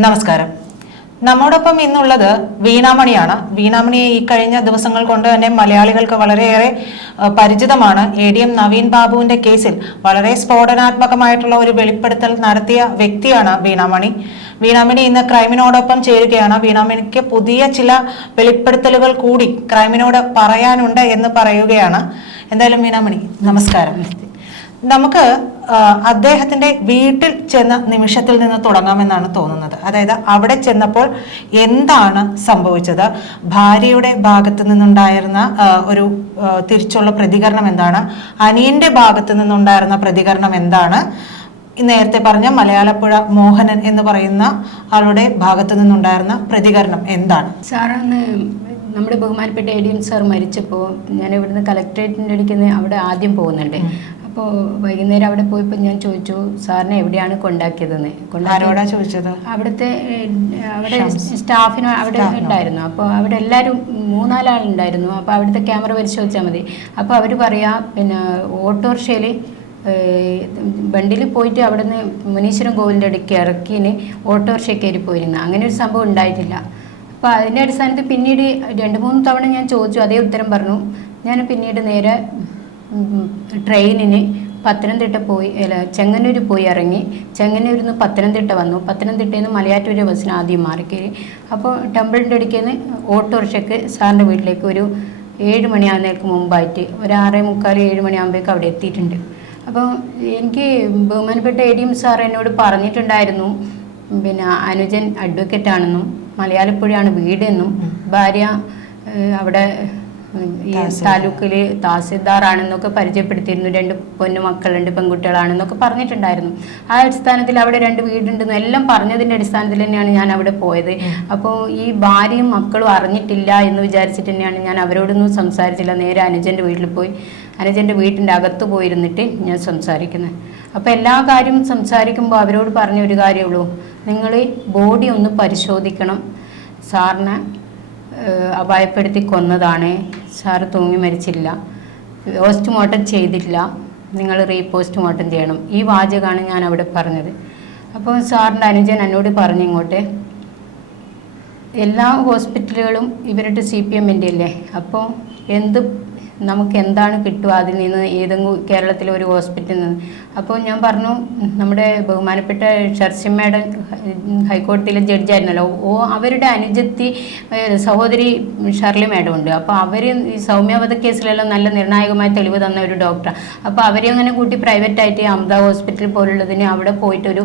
നമസ്കാരം. നമ്മോടൊപ്പം ഇന്നുള്ളത് വീണാമണിയാണ്. വീണാമണിയെ ഈ കഴിഞ്ഞ ദിവസങ്ങൾ കൊണ്ട് തന്നെ മലയാളികൾക്ക് വളരെയേറെ പരിചിതമാണ്. ADM നവീൻ ബാബുവിന്റെ കേസിൽ വളരെ സ്ഫോടനാത്മകമായിട്ടുള്ള ഒരു വെളിപ്പെടുത്തൽ നടത്തിയ വ്യക്തിയാണ് വീണാമണി. വീണാമണി ഇന്ന് ക്രൈമിനോടൊപ്പം ചേരുകയാണ്. വീണാമണിക്ക് പുതിയ ചില വെളിപ്പെടുത്തലുകൾ കൂടി ക്രൈമിനോട് പറയാനുണ്ട് എന്ന് പറയുകയാണ്. എന്തായാലും വീണാമണി, നമസ്കാരം. നമുക്ക് അദ്ദേഹത്തിന്റെ വീട്ടിൽ ചെന്ന നിമിഷത്തിൽ നിന്ന് തുടങ്ങാമെന്നാണ് തോന്നുന്നത്. അതായത് അവിടെ ചെന്നപ്പോൾ എന്താണ് സംഭവിച്ചത്, ഭാര്യയുടെ ഭാഗത്ത് നിന്നുണ്ടായിരുന്ന ഒരു തിരിച്ചുള്ള പ്രതികരണം എന്താണ്, അനിയന്റെ ഭാഗത്ത് നിന്നുണ്ടായിരുന്ന പ്രതികരണം എന്താണ്, നേരത്തെ പറഞ്ഞ മലയാളപ്പുഴ മോഹനൻ എന്ന് പറയുന്ന ആളുടെ ഭാഗത്ത് നിന്നുണ്ടായിരുന്ന പ്രതികരണം എന്താണ്? സാറന്ന് നമ്മുടെ ബഹുമാനപ്പെട്ട ADM സാർ മരിച്ചപ്പോൾ ഞാൻ ഇവിടുന്ന് കളക്ടറേറ്റിൻ്റെ അടുക്കുന്ന അവിടെ ആദ്യം പോകുന്നുണ്ട്. അപ്പോൾ വൈകുന്നേരം അവിടെ പോയപ്പോൾ ഞാൻ ചോദിച്ചു സാറിനെ എവിടെയാണ് കൊണ്ടാക്കിയതെന്ന്. ആരോടാ ചോദിച്ചത്? അവിടെ സ്റ്റാഫിന് അവിടെ ഉണ്ടായിരുന്നു. അപ്പോൾ അവിടെ എല്ലാവരും 3-4 ആളുണ്ടായിരുന്നു. അപ്പോൾ അവിടുത്തെ ക്യാമറ പരിശോധിച്ചാൽ മതി. അപ്പോൾ അവർ പറയാ പിന്നെ ഓട്ടോറിക്ഷയിൽ വണ്ടിയിൽ പോയിട്ട് അവിടെ നിന്ന് മുനീശ്വരൻ കോവിലിൻ്റെ അടുക്ക് ഇറക്കിന് ഓട്ടോറിക്ഷ കയറി പോയിരുന്നു. അങ്ങനെ ഒരു സംഭവം ഉണ്ടായിട്ടില്ല. അപ്പോൾ അതിൻ്റെ അടിസ്ഥാനത്തിൽ പിന്നീട് 2-3 തവണ ഞാൻ ചോദിച്ചു, അതേ ഉത്തരം പറഞ്ഞു. ഞാൻ പിന്നീട് നേരെ ട്രെയിനിന് പത്തനംതിട്ട പോയി, ചെങ്ങന്നൂർ പോയി ഇറങ്ങി. ചെങ്ങന്നൂരിൽ നിന്ന് പത്തനംതിട്ട വന്നു. പത്തനംതിട്ടയിൽ നിന്ന് മലയാറ്റൂർ ബസ്സിന് ആദ്യം മാറിക്കയറി. അപ്പോൾ ടെമ്പിളിൻ്റെ അടുക്കൽ നിന്ന് ഓട്ടോറിക്ഷയ്ക്ക് സാറിൻ്റെ വീട്ടിലേക്ക് ഒരു 7 മണിയാകുന്നതിന് മുമ്പായിട്ട് ഒരു 6:45-7 മണിയാകുമ്പോഴേക്കും അവിടെ എത്തിയിട്ടുണ്ട്. അപ്പോൾ എനിക്ക് ബഹുമാനപ്പെട്ട ADM സാർ എന്നോട് പറഞ്ഞിട്ടുണ്ടായിരുന്നു, പിന്നെ അനുജൻ അഡ്വക്കേറ്റ് ആണെന്നും മലയാളപ്പുഴയാണ് വീടെന്നും ഭാര്യ അവിടെ ഈ താലൂക്കിൽ തഹസിൽദാറാണെന്നൊക്കെ പരിചയപ്പെടുത്തിയിരുന്നു. 2 പൊന്നുമക്കളുണ്ട്, പെൺകുട്ടികളാണെന്നൊക്കെ പറഞ്ഞിട്ടുണ്ടായിരുന്നു. ആ അടിസ്ഥാനത്തിൽ അവിടെ 2 വീടുണ്ടെന്നും എല്ലാം പറഞ്ഞതിൻ്റെ അടിസ്ഥാനത്തിൽ തന്നെയാണ് ഞാൻ അവിടെ പോയത്. അപ്പോൾ ഈ ഭാര്യയും മക്കളും അറിഞ്ഞിട്ടില്ല എന്ന് വിചാരിച്ചിട്ട് തന്നെയാണ് ഞാൻ അവരോടൊന്നും സംസാരിച്ചില്ല. നേരെ അനുജൻ്റെ വീട്ടിൽ പോയി അനുജൻ്റെ വീട്ടിൻ്റെ അകത്ത് പോയിരുന്നിട്ട് ഞാൻ സംസാരിക്കുന്നത്. അപ്പോൾ എല്ലാ കാര്യവും സംസാരിക്കുമ്പോൾ അവരോട് പറഞ്ഞ ഒരു കാര്യമുള്ളൂ, നിങ്ങൾ ബോഡി ഒന്ന് പരിശോധിക്കണം. സാറിനെ അപായപ്പെടുത്തി കൊന്നതാണ്, സാറ് തൂങ്ങി മരിച്ചില്ല, പോസ്റ്റ്മോർട്ടം ചെയ്തിട്ടില്ല, നിങ്ങൾ പോസ്റ്റ്മോർട്ടം ചെയ്യണം. ഈ വാചകമാണ് ഞാൻ അവിടെ പറഞ്ഞത്. അപ്പോൾ സാറിൻ്റെ അനുജൻ എന്നോട് പറഞ്ഞു, ഇങ്ങോട്ട് എല്ലാ ഹോസ്പിറ്റലുകളും ഇവരുടെ CPM-ൻ്റെ അല്ലേ, അപ്പോൾ നമുക്ക് എന്താണ് കിട്ടുക അതിൽ നിന്ന്, ഏതെങ്കിലും കേരളത്തിലെ ഒരു ഹോസ്പിറ്റലിൽ നിന്ന്. അപ്പോൾ ഞാൻ പറഞ്ഞു, നമ്മുടെ ബഹുമാനപ്പെട്ട ഷർസി മാഡം ഹൈക്കോടതിയിലെ ജഡ്ജായിരുന്നല്ലോ, അവരുടെ അനുജത്തി സഹോദരി ഷർലി മാഡം ഉണ്ട്. അപ്പോൾ അവർ ഈ സൗമ്യവധ കേസിലെല്ലാം നല്ല നിർണായകമായ തെളിവ് തന്ന ഒരു ഡോക്ടറാണ്. അപ്പോൾ അവരെ അങ്ങനെ കൂട്ടി പ്രൈവറ്റായിട്ട് അമൃത ഹോസ്പിറ്റൽ പോലുള്ളതിന് അവിടെ പോയിട്ടൊരു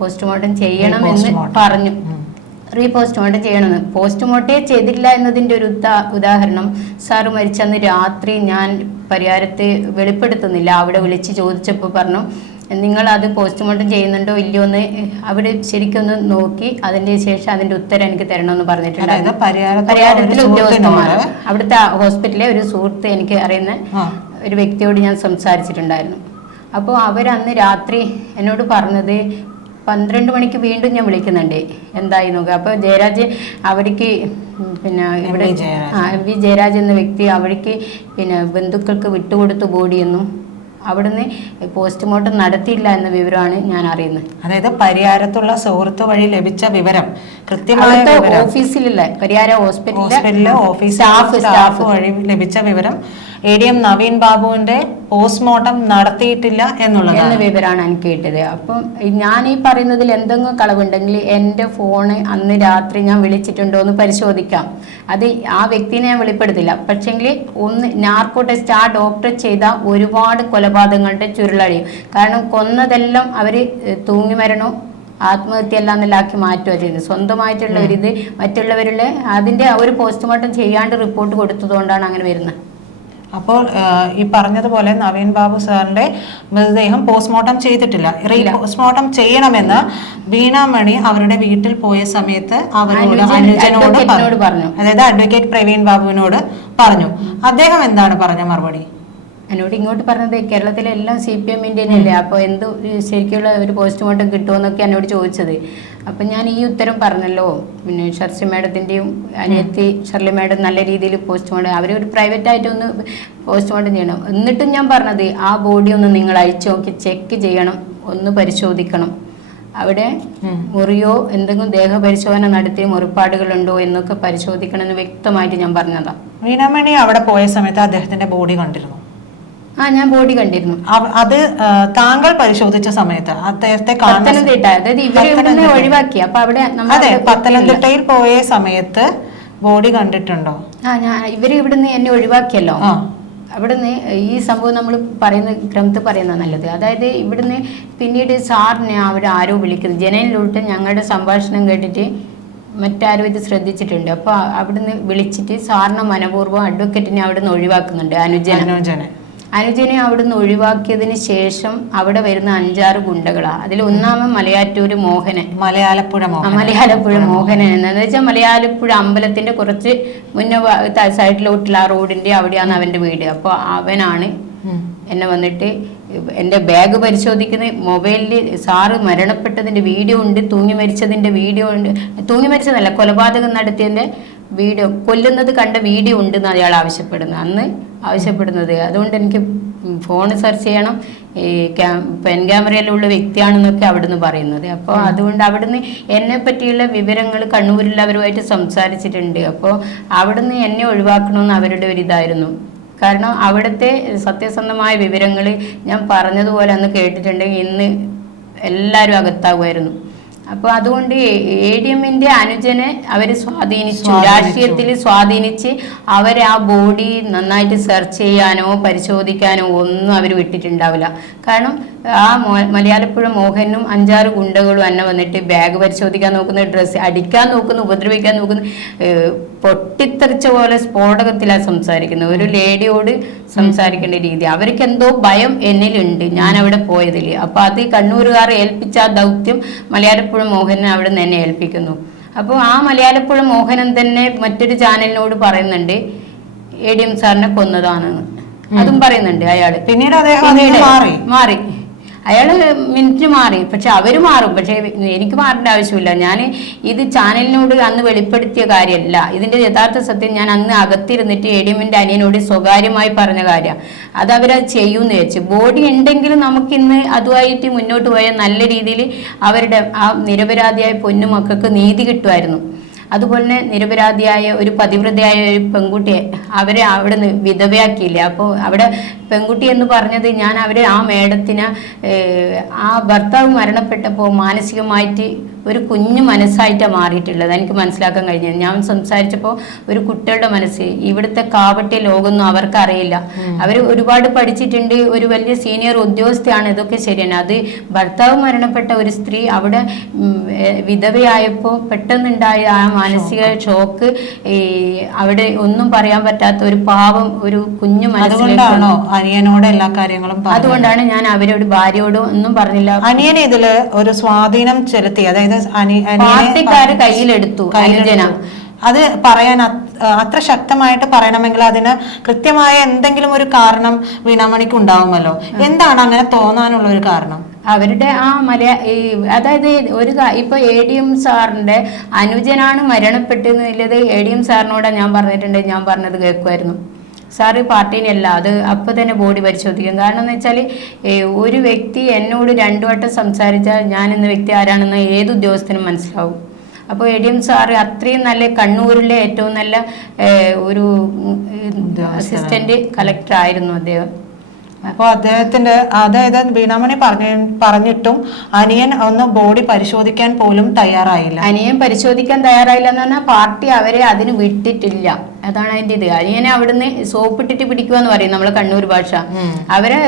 പോസ്റ്റ്മോർട്ടം ചെയ്യണമെന്ന് പറഞ്ഞു. പോസ്റ്റ്മോർട്ടം ചെയ്യണമെന്ന്. പോസ്റ്റ്മോർട്ടം ചെയ്തില്ല എന്നതിൻ്റെ ഒരു ഉദാഹരണം, സാറ് മരിച്ചന്ന് രാത്രി ഞാൻ പരിഹാരത്തെ വെളിപ്പെടുത്തുന്നില്ല. അവിടെ വിളിച്ച് ചോദിച്ചപ്പോൾ പറഞ്ഞു, നിങ്ങളത് പോസ്റ്റ്മോർട്ടം ചെയ്യുന്നുണ്ടോ ഇല്ലയോ എന്ന് അവിടെ ശരിക്കൊന്ന് നോക്കി അതിൻ്റെ ശേഷം അതിൻ്റെ ഉത്തരം എനിക്ക് തരണമെന്ന് പറഞ്ഞിട്ടുണ്ടായിരുന്നു. പരിഹാരത്തിലെ ഉദ്യോഗസ്ഥന്മാർ അവിടുത്തെ ഹോസ്പിറ്റലിലെ ഒരു സുഹൃത്ത്, എനിക്ക് അറിയുന്ന ഒരു വ്യക്തിയോട് ഞാൻ സംസാരിച്ചിട്ടുണ്ടായിരുന്നു. അപ്പോൾ അവരന്ന് രാത്രി എന്നോട് പറഞ്ഞത് 12 മണിക്ക് വീണ്ടും ഞാൻ വിളിക്കുന്നുണ്ട്, എന്തായി നോക്കുക. അപ്പോൾ ജയരാജ് അവിടേക്ക് പിന്നെ ഇവിടെ MV ജയരാജ് എന്ന വ്യക്തി അവിടേക്ക് പിന്നെ ബന്ധുക്കൾക്ക് വിട്ടുകൊടുത്തു ബോഡിയെന്നും അവിടുന്ന് പോസ്റ്റ്മോർട്ടം നടത്തിയില്ല എന്ന വിവരമാണ് ഞാൻ അറിയുന്നത്. അതായത് പരിഹാരത്തുള്ള സുഹൃത്ത് വഴി ലഭിച്ച വിവരം, കൃത്യമായ ഓഫീസിലുള്ള പരിഹാര ഹോസ്പിറ്റലിലെ സ്റ്റാഫ് വഴി ലഭിച്ച വിവരം ADM നവീൻ ബാബുവിന്റെ പോസ്റ്റ്മോർട്ടം നടത്തിയിട്ടില്ല എന്ന വിവരമാണ് എനിക്ക് കേട്ടത്. അപ്പം ഞാൻ ഈ പറയുന്നതിൽ എന്തെങ്കിലും കളവുണ്ടെങ്കിൽ എൻ്റെ ഫോണ് അന്ന് രാത്രി ഞാൻ വിളിച്ചിട്ടുണ്ടോ എന്ന് പരിശോധിക്കാം. അത് ആ വ്യക്തിനെ ഞാൻ വെളിപ്പെടുത്തില്ല. പക്ഷെങ്കിൽ ഒന്ന് നാർക്കോ ടെസ്റ്റ് ആ ഡോക്ടർ ചെയ്ത ഒരുപാട് കൊലപാതകങ്ങളുടെ ചുരുളഴിയും. കാരണം കൊന്നതെല്ലാം അവർ തൂങ്ങി മരണോ ആത്മഹത്യ എല്ലാം എന്നെല്ലാക്കി മാറ്റുക ചെയ്യുന്നത്. സ്വന്തമായിട്ടുള്ള ഒരിത് മറ്റുള്ളവരുടെ അതിൻ്റെ ഒരു പോസ്റ്റ്മോർട്ടം ചെയ്യാണ്ട് റിപ്പോർട്ട് കൊടുത്തതുകൊണ്ടാണ് അങ്ങനെ വരുന്നത്. അപ്പോൾ ഈ പറഞ്ഞതുപോലെ നവീൻ ബാബു സാറിന്റെ മൃതദേഹം പോസ്റ്റ്മോർട്ടം ചെയ്തിട്ടില്ല. പോസ്റ്റ്മോർട്ടം ചെയ്യണമെന്ന് വീണാമണി അവരുടെ വീട്ടിൽ പോയ സമയത്ത് അവരോട് അനുജനോട് പറഞ്ഞു, അതായത് അഡ്വക്കേറ്റ് പ്രവീൺ ബാബുവിനോട് പറഞ്ഞു. അദ്ദേഹം എന്താണ് പറഞ്ഞ മറുപടി? എന്നോട് ഇങ്ങോട്ട് പറഞ്ഞത് കേരളത്തിലെ എല്ലാം CPM-ൻ്റെ തന്നെയല്ലേ, അപ്പോൾ എന്ത് ശരിക്കുള്ള ഒരു പോസ്റ്റ്മോർട്ടം കിട്ടുമെന്നൊക്കെ എന്നോട് ചോദിച്ചത്. അപ്പം ഞാൻ ഈ ഉത്തരം പറഞ്ഞല്ലോ. പിന്നെ ഷർസി മാഡത്തിൻ്റെയും അനിയത്തി ഷർലി മാഡം നല്ല രീതിയിൽ പോസ്റ്റ്മോർട്ടം, അവരൊരു പ്രൈവറ്റായിട്ട് ഒന്ന് പോസ്റ്റ്മോർട്ടം ചെയ്യണം. എന്നിട്ടും ഞാൻ പറഞ്ഞത് ആ ബോഡി ഒന്ന് നിങ്ങൾ അയച്ചു നോക്കി ചെക്ക് ചെയ്യണം, ഒന്ന് പരിശോധിക്കണം. അവിടെ മുറിയോ എന്തെങ്കിലും ദേഹപരിശോധന നടത്തി മുറിപ്പാടുകളുണ്ടോ എന്നൊക്കെ പരിശോധിക്കണമെന്ന് വ്യക്തമായിട്ട് ഞാൻ പറഞ്ഞതാ. വീണാമണി അവിടെ പോയ സമയത്ത് അദ്ദേഹത്തിന്റെ ബോഡി കണ്ടിരുന്നു? ഞാൻ ബോഡി കണ്ടിരുന്നു. അത് താങ്കൾ പരിശോധിച്ച സമയത്ത് അദ്ദേഹത്തെ പത്തനംതിട്ട, അതായത് ഇവര് ഇവിടുന്ന് ഒഴിവാക്കി. അപ്പൊ അവിടെ അതെ, പത്തനംതിട്ടയിൽ പോയ സമയത്ത് ബോഡി കണ്ടിട്ടുണ്ടോ? ഇവര് ഇവിടുന്ന് എന്നെ ഒഴിവാക്കിയല്ലോ. അവിടുന്ന് ഈ സംഭവം നമ്മൾ പറയുന്ന ഗ്രന്ഥത്തിൽ പറയുന്നത് നല്ലത്. അതായത് ഇവിടുന്ന് പിന്നീട് സാറിനെ അവിടെ ആരോ വിളിക്കുന്നു, ജനലിലോട്ട് ഞങ്ങളുടെ സംഭാഷണം കേട്ടിട്ട് മറ്റാരും ഇത് ശ്രദ്ധിച്ചിട്ടുണ്ട്. അപ്പോൾ അവിടുന്ന് വിളിച്ചിട്ട് സാറിനെ മനപൂർവ്വം അഡ്വക്കേറ്റിനെ അവിടുന്ന് ഒഴിവാക്കുന്നുണ്ട്. അനുജനെ അവിടുന്ന് ഒഴിവാക്കിയതിന് ശേഷം അവിടെ വരുന്ന 5-6 ഗുണ്ടകളാണ്. അതിൽ ഒന്നാമൻ മലയാറ്റൂര് മോഹനൻ, മലയാലപ്പുഴ മോഹനൻ എന്ന് വെച്ചാൽ മലയാലപ്പുഴ അമ്പലത്തിന്റെ കുറച്ച് മുന്നേ സൈഡിലോട്ടുള്ള ആ റോഡിന്റെ അവിടെയാണ് അവന്റെ വീട്. അപ്പോൾ അവനാണ് എന്നെ വന്നിട്ട് എൻ്റെ ബാഗ് പരിശോധിക്കുന്ന മൊബൈലിൽ സാറ് മരണപ്പെട്ടതിന്റെ വീഡിയോ ഉണ്ട്, തൂങ്ങി മരിച്ചതിന്റെ വീഡിയോ ഉണ്ട്, തൂങ്ങി മരിച്ചതല്ല കൊലപാതകം നടത്തിയതിന്റെ വീഡിയോ, കൊല്ലുന്നത് കണ്ട വീഡിയോ ഉണ്ടെന്ന് അയാൾ ആവശ്യപ്പെടുന്നത്. അതുകൊണ്ട് എനിക്ക് ഫോൺ സെർച്ച് ചെയ്യണം, ഈ പെൻ ക്യാമറയിലുള്ള വ്യക്തിയാണെന്നൊക്കെ അവിടുന്ന് പറയുന്നത്. അപ്പോൾ അതുകൊണ്ട് അവിടുന്ന് എന്നെ പറ്റിയുള്ള വിവരങ്ങൾ കണ്ണൂരിലുള്ളവരുമായിട്ട് സംസാരിച്ചിട്ടുണ്ട്. അപ്പോൾ അവിടുന്ന് എന്നെ ഒഴിവാക്കണമെന്ന് അവരുടെ ഒരു ഇതായിരുന്നു. കാരണം അവിടുത്തെ സത്യസന്ധമായ വിവരങ്ങൾ ഞാൻ പറഞ്ഞതുപോലെ അന്ന് കേട്ടിട്ടുണ്ടെങ്കിൽ ഇന്ന് എല്ലാവരും അകത്താകുമായിരുന്നു. അപ്പോൾ അതുകൊണ്ട് ADMന്റെ അനുജനെ അവർ സ്വാധീനിച്ചു, രാഷ്ട്രീയത്തിൽ സ്വാധീനിച്ച് അവരെ ആ ബോഡി നന്നായിട്ട് സെർച്ച് ചെയ്യാനോ പരിശോധിക്കാനോ ഒന്നും അവർ വിട്ടിട്ടുണ്ടാവില്ല. കാരണം ആ മലയാലപ്പുഴ മോഹനും 5-6 ഗുണ്ടകളും എന്നെ വന്നിട്ട് ബാഗ് പരിശോധിക്കാൻ നോക്കുന്നു, ഡ്രസ്സ് അടിക്കാൻ നോക്കുന്നു, ഉപദ്രവിക്കാൻ നോക്കുന്നു. പൊട്ടിത്തെറിച്ച പോലെ സ്ഫോടകത്തിലാണ് സംസാരിക്കുന്നത്. ഒരു ലേഡിയോട് സംസാരിക്കേണ്ട രീതി, അവർക്ക് എന്തോ ഭയം എന്നിലുണ്ട് ഞാൻ അവിടെ പോയതിൽ. അപ്പൊ അത് കണ്ണൂരുകാർ ഏൽപ്പിച്ച ആ ദൗത്യം മലയാലപ്പുഴ മോഹനെ അവിടെ നിന്ന് എന്നെ ഏൽപ്പിക്കുന്നു. അപ്പോൾ ആ മലയാലപ്പുഴ മോഹനൻ തന്നെ മറ്റൊരു ചാനലിനോട് പറയുന്നുണ്ട് ADM സാറിനെ കൊന്നതാണെന്ന്. അതും പറയുന്നുണ്ട് അയാള്. പിന്നീട് മാറി അയാള് മിനിറ്റ് മാറി. പക്ഷെ അവര് മാറും, പക്ഷെ എനിക്ക് മാറേണ്ട ആവശ്യമില്ല. ഞാൻ ഇത് ചാനലിനോട് അന്ന് വെളിപ്പെടുത്തിയ കാര്യമല്ല, ഇതിന്റെ യഥാർത്ഥ സത്യം ഞാൻ അന്ന് അകത്തിരുന്നിട്ട് ADMന്റെ അനിയനോട് സ്വകാര്യമായി പറഞ്ഞ കാര്യം. അത് അവരത് ചെയ്യൂന്ന് വെച്ച്. ബോഡി ഉണ്ടെങ്കിലും നമുക്കിന്ന് അതുമായിട്ട് മുന്നോട്ട് പോയാൽ നല്ല രീതിയിൽ അവരുടെ ആ നിരപരാധിയായ പൊന്നുമക്കൾക്ക് നീതി കിട്ടുമായിരുന്നു. അതുപോലെ തന്നെ നിരപരാധിയായ ഒരു പതിവ്രതയായ ഒരു പെൺകുട്ടിയെ അവരെ അവിടെ വിധവയാക്കിയില്ലേ. അപ്പോൾ അവിടെ പെൺകുട്ടി എന്ന് പറഞ്ഞത് ഞാൻ അവരെ ആ മേഡത്തിന് ആ ഭർത്താവ് മരണപ്പെട്ടപ്പോൾ മാനസികമായിട്ട് ഒരു കുഞ്ഞു മനസ്സായിട്ടാണ് മാറിയിട്ടുള്ളത്. എനിക്ക് മനസ്സിലാക്കാൻ കഴിഞ്ഞത്. ഞാൻ സംസാരിച്ചപ്പോൾ ഒരു കുട്ടികളുടെ മനസ്സ്, ഇവിടുത്തെ കാവട്ടെ ലോകമൊന്നും അവർക്ക് അറിയില്ല. അവർ ഒരുപാട് പഠിച്ചിട്ടുണ്ട്, ഒരു വലിയ സീനിയർ ഉദ്യോഗസ്ഥയാണ്, ഇതൊക്കെ ശരിയാണ്. അത് ഭർത്താവ് മരണപ്പെട്ട ഒരു സ്ത്രീ അവിടെ വിധവയായപ്പോൾ പെട്ടെന്നുണ്ടായ ആ മാനസിക ഷോക്ക്, ഈ അവിടെ ഒന്നും പറയാൻ പറ്റാത്ത ഒരു പാവം ഒരു കുഞ്ഞു മനസ്സിലാണോ അനിയനോട് എല്ലാ കാര്യങ്ങളും. അതുകൊണ്ടാണ് ഞാൻ അവരോട് ഭാര്യയോടും ഒന്നും പറഞ്ഞില്ല. അനിയൻ ഇതില് ഒരു സ്വാധീനം ചെലുത്തി, അതായത് പാർട്ടിക്കാര് കയ്യിലെടുത്തു അനുജന. അത് പറയാൻ അത്ര ശക്തമായിട്ട് പറയണമെങ്കിൽ അതിന് കൃത്യമായ എന്തെങ്കിലും ഒരു കാരണം വീണാമണിക്ക് ഉണ്ടാവുമല്ലോ. എന്താണ് അങ്ങനെ തോന്നാനുള്ള ഒരു കാരണം? അവരുടെ ആ അതായത് ഒരു ഇപ്പൊ ADM സാറിന്റെ അനുജനാണ് മരണപ്പെട്ടെന്നുള്ളത് ADM സാറിനോട് ഞാൻ പറഞ്ഞിട്ടുണ്ട്. ഞാൻ പറഞ്ഞത് കേൾക്കുമായിരുന്നു. സാറ് പാർട്ടീനല്ല, അത് അപ്പോൾ തന്നെ ബോഡി പരിശോധിക്കും. കാരണം എന്ന് വെച്ചാൽ ഒരു വ്യക്തി എന്നോട് 2 വട്ടം സംസാരിച്ചാൽ ഞാൻ എന്ന വ്യക്തി ആരാണെന്ന് ഏത് ഉദ്യോഗസ്ഥനും മനസ്സിലാവും. അപ്പോൾ ADM സാറ് അത്രയും നല്ല കണ്ണൂരിലെ ഏറ്റവും നല്ല ഒരു അസിസ്റ്റന്റ് കളക്ടർ ആയിരുന്നു അദ്ദേഹം. അപ്പോൾ അദ്ദേഹത്തിന്റെ, അതായത് വീണാമണി പറഞ്ഞിട്ടും അനിയൻ ഒന്ന് ബോഡി പരിശോധിക്കാൻ പോലും തയ്യാറായില്ല. അനിയൻ പരിശോധിക്കാൻ തയ്യാറായില്ല എന്ന് പറഞ്ഞാൽ പാർട്ടി അവരെ അതിന് വിട്ടിട്ടില്ല. അതാണ് അതിന്റെ ഇത്. അനിയനെ അവിടുന്ന് സോപ്പിട്ടിട്ട് പിടിക്കുക എന്ന് പറയും നമ്മളെ കണ്ണൂർ ഭാഷ. അവരെ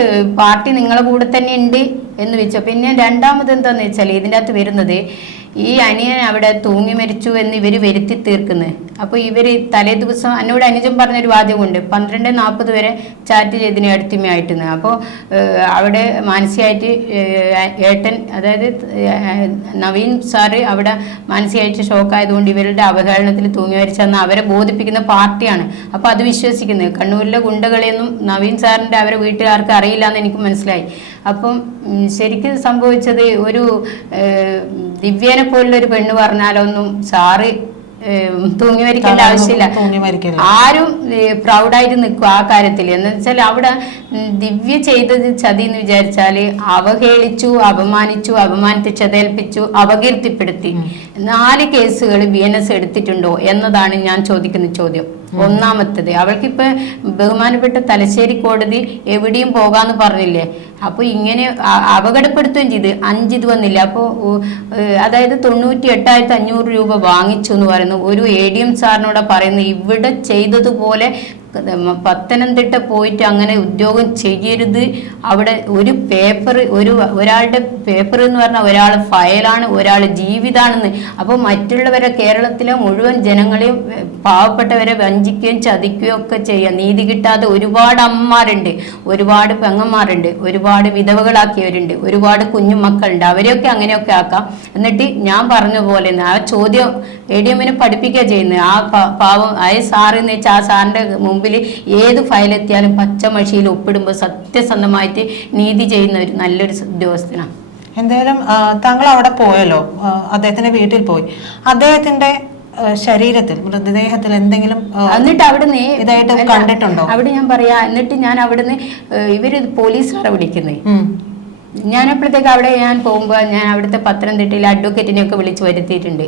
പാർട്ടി നിങ്ങളെ കൂടെ തന്നെ ഉണ്ട് എന്ന് വെച്ചോ. പിന്നെ രണ്ടാമത് എന്താന്ന് വെച്ചാൽ ഇതിൻ്റെ അകത്ത് വരുന്നത് ഈ അനിയൻ അവിടെ തൂങ്ങി മരിച്ചു എന്ന് ഇവര് വരുത്തി തീർക്കുന്നത്. അപ്പോൾ ഇവര് തലേ ദിവസം എന്നോട് അനുജൻ പറഞ്ഞൊരു വാദ്യമുണ്ട്, 12:40 വരെ ചാറ്റ് ചെയ്തിന് അടുത്തിമയായിട്ടെന്ന്. അപ്പോൾ അവിടെ മാനസികമായിട്ട് ഏട്ടൻ, അതായത് നവീൻ സാറ് അവിടെ മാനസികമായിട്ട് ഷോക്കായതുകൊണ്ട് ഇവരുടെ അവഹേളനത്തിൽ തൂങ്ങി മരിച്ചെന്ന് അവരെ ബോധിപ്പിക്കുന്ന പാർട്ടിയാണ്. അപ്പോൾ അത് വിശ്വസിക്കുന്നത് കണ്ണൂരിലെ ഗുണ്ടകളെയൊന്നും നവീൻ സാറിൻ്റെ അവരെ വീട്ടുകാർക്ക് അറിയില്ല എന്ന് എനിക്ക് മനസ്സിലായി. അപ്പം ശരിക്കും സംഭവിച്ചത് ഒരു ദിവ്യേനെ പോലുള്ളൊരു പെണ്ണ് പറഞ്ഞാലൊന്നും സാറ് തൂങ്ങി മരിക്കേണ്ട ആവശ്യമില്ല. ആരും പ്രൗഡായിട്ട് നിൽക്കും ആ കാര്യത്തിൽ. എന്ന് വെച്ചാൽ അവിടെ ദിവ്യ ചെയ്തത് ചതി എന്ന് വിചാരിച്ചാല് അവഹേളിച്ചു, അപമാനിച്ചതേൽപ്പിച്ചു, അപകീർത്തിപ്പെടുത്തി 4 കേസുകൾ BNS എടുത്തിട്ടുണ്ടോ എന്നതാണ് ഞാൻ ചോദിക്കുന്ന ചോദ്യം. ഒന്നാമത്തത്, അവൾക്കിപ്പോ ബഹുമാനപ്പെട്ട തലശ്ശേരി കോടതി എവിടെയും പോകാന്ന് പറഞ്ഞില്ലേ. അപ്പൊ ഇങ്ങനെ അപകടപ്പെടുത്തുകയും ചെയ്ത് 5 ഇത് വന്നില്ല. അപ്പോൾ അതായത് 98,500 രൂപ വാങ്ങിച്ചു എന്ന് പറയുന്നു. ഒരു ADM സാറിനോട് പറയുന്നത് ഇവിടെ ചെയ്തതുപോലെ പത്തനംതിട്ട പോയിട്ട് അങ്ങനെ ഉദ്യോഗം ചെയ്യരുത്. അവിടെ ഒരു പേപ്പർ, ഒരാളുടെ പേപ്പർ എന്ന് പറഞ്ഞാൽ ഒരാൾ ഫയലാണ്, ഒരാൾ ജീവിതാണെന്ന്. അപ്പോൾ മറ്റുള്ളവരെ, കേരളത്തിലെ മുഴുവൻ ജനങ്ങളെയും പാവപ്പെട്ടവരെ വഞ്ചിക്കുകയും ചതിക്കുകയും ഒക്കെ ചെയ്യാം. നീതി കിട്ടാതെ ഒരുപാട് അമ്മമാരുണ്ട്, ഒരുപാട് പെങ്ങന്മാരുണ്ട്, ഒരുപാട് വിധവകളാക്കിയവരുണ്ട്, ഒരുപാട് കുഞ്ഞുമക്കളുണ്ട്. അവരെയൊക്കെ അങ്ങനെയൊക്കെ ആക്കാം. എന്നിട്ട് ഞാൻ പറഞ്ഞ പോലെ ആ ചോദ്യം ADM-നെ പഠിപ്പിക്കുക ചെയ്യുന്നത്. ആ പാവം സാറെന്ന് വെച്ചാൽ ആ സാറിന്റെ മുമ്പിൽ ഏത് ഫയലെത്തിയാലും പച്ചമഷിയിൽ ഒപ്പിടുമ്പോൾ സത്യസന്ധമായിട്ട് നീതി ചെയ്യുന്ന ഒരു നല്ലൊരു ഉദ്യോഗസ്ഥനാണ്. എന്തായാലും താങ്കൾ അവിടെ പോയല്ലോ, അദ്ദേഹത്തിന്റെ വീട്ടിൽ പോയി. അദ്ദേഹത്തിന്റെ ശരീരത്തിൽ, മൃതദേഹത്തിൽ എന്തെങ്കിലും എന്നിട്ട് അവിടുന്ന് ഇതായിട്ട് കണ്ടിട്ടുണ്ടോ? അവിടെ ഞാൻ പറയാ, എന്നിട്ട് ഞാൻ അവിടുന്ന് ഇവര് പോലീസുകാരെ വിളിക്കുന്നത്. ഞാനപ്പോഴത്തേക്ക് അവിടെ ഞാൻ പോകുമ്പോൾ ഞാൻ അവിടുത്തെ പത്തനംതിട്ടയിലെ അഡ്വക്കേറ്റിനെയൊക്കെ വിളിച്ച് വരുത്തിയിട്ടുണ്ട്.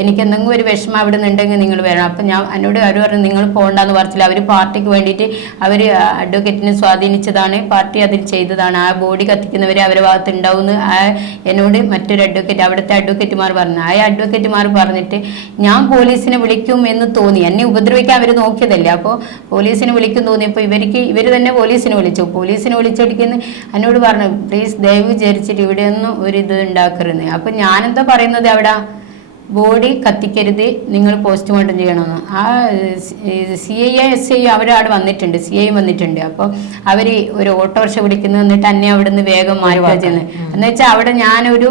എനിക്ക് എന്തെങ്കിലും ഒരു വിഷമം അവിടെ നിന്നുണ്ടെങ്കിൽ നിങ്ങൾ വരണം. അപ്പം എന്നോട് അവർ പറഞ്ഞു നിങ്ങൾ പോകണ്ടെന്ന് പറഞ്ഞില്ല. അവർ പാർട്ടിക്ക് വേണ്ടിയിട്ട് അവർ അഡ്വക്കേറ്റിനെ സ്വാധീനിച്ചതാണ്, പാർട്ടി അതിൽ ചെയ്തതാണ്. ആ ബോഡി കത്തിക്കുന്നവരെ അവരെ ഭാഗത്ത് ഉണ്ടാവുമെന്ന് എന്നോട് മറ്റൊരു അഡ്വക്കേറ്റ്, അവിടുത്തെ അഡ്വക്കേറ്റുമാർ പറഞ്ഞു. ആ അഡ്വക്കേറ്റുമാർ പറഞ്ഞിട്ട് ഞാൻ പോലീസിനെ വിളിക്കും എന്ന് തോന്നി. എന്നെ ഉപദ്രവിക്കാൻ അവർ നോക്കിയതല്ലേ. അപ്പോൾ പോലീസിനെ വിളിക്കും തോന്നിയപ്പോൾ ഇവർ തന്നെ പോലീസിനെ വിളിച്ചു. പോലീസിനെ വിളിച്ചടിക്കുന്ന എന്നോട് പറഞ്ഞു പ്ലീസ് ദയവ് വിചാരിച്ചിട്ട് ഇവിടെയൊന്നും ഒരു ഇത് ഉണ്ടാക്കരുത്. അപ്പം ഞാനെന്താ പറയുന്നത്, അവിടെ ബോഡി കത്തിക്കരുത്, നിങ്ങൾ പോസ്റ്റ്മോർട്ടം ചെയ്യണമെന്ന്. ആ CI SI അവരവിടെ വന്നിട്ടുണ്ട്, CI വന്നിട്ടുണ്ട്. അപ്പോൾ അവർ ഒരു ഓട്ടോറിക്ഷ വിളിക്കുന്നു, എന്നിട്ട് എന്നെ അവിടെ നിന്ന് വേഗം മാറ്റുക ചെയ്യുന്നത്. എന്ന് വെച്ചാൽ അവിടെ ഞാനൊരു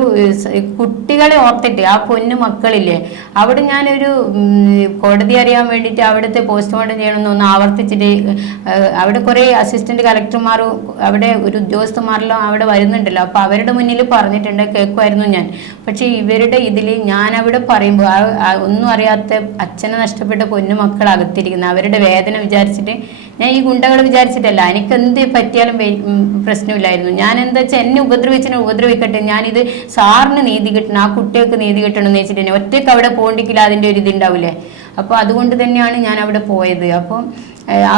കുട്ടികളെ ഓർത്തിട്ട്, ആ പൊന്നു മക്കളില്ലേ, അവിടെ ഞാനൊരു കോടതി അറിയാൻ വേണ്ടിയിട്ട് അവിടുത്തെ പോസ്റ്റ്മോർട്ടം ചെയ്യണമെന്നൊന്ന് ആവർത്തിച്ചിട്ട് അവിടെ കുറേ അസിസ്റ്റന്റ് കളക്ടർമാരും അവിടെ ഒരു ഉദ്യോഗസ്ഥന്മാരെല്ലാം അവിടെ വരുന്നുണ്ടല്ലോ. അപ്പോൾ അവരുടെ മുന്നിൽ പറഞ്ഞിട്ടുണ്ട്, കേൾക്കുമായിരുന്നു ഞാൻ. പക്ഷേ ഇവരുടെ ഇതിൽ ഞാൻ അവിടെ പറയുമ്പോൾ ഒന്നും അറിയാത്ത അച്ഛനെ നഷ്ടപ്പെട്ട പൊന്നു മക്കൾ അകത്തിരിക്കുന്ന അവരുടെ വേദന വിചാരിച്ചിട്ട്, ഞാൻ ഈ ഗുണ്ടകൾ വിചാരിച്ചിട്ടല്ല, എനിക്ക് എന്ത് പറ്റിയാലും പ്രശ്നമില്ലായിരുന്നു. ഞാൻ എന്താ വെച്ചാൽ എന്നെ ഉപദ്രവിക്കട്ടെ, ഞാനിത് സാറിന് നീതി കിട്ടണം, ആ കുട്ടികൾക്ക് നീതി കിട്ടണം എന്ന് വെച്ചിട്ട് ഒറ്റയ്ക്ക് അവിടെ പോകണ്ടിക്കില്ല, അതിൻ്റെ ഒരു ഇതുണ്ടാവില്ലേ. അപ്പോൾ അതുകൊണ്ട് തന്നെയാണ് ഞാൻ അവിടെ പോയത്. അപ്പം ആ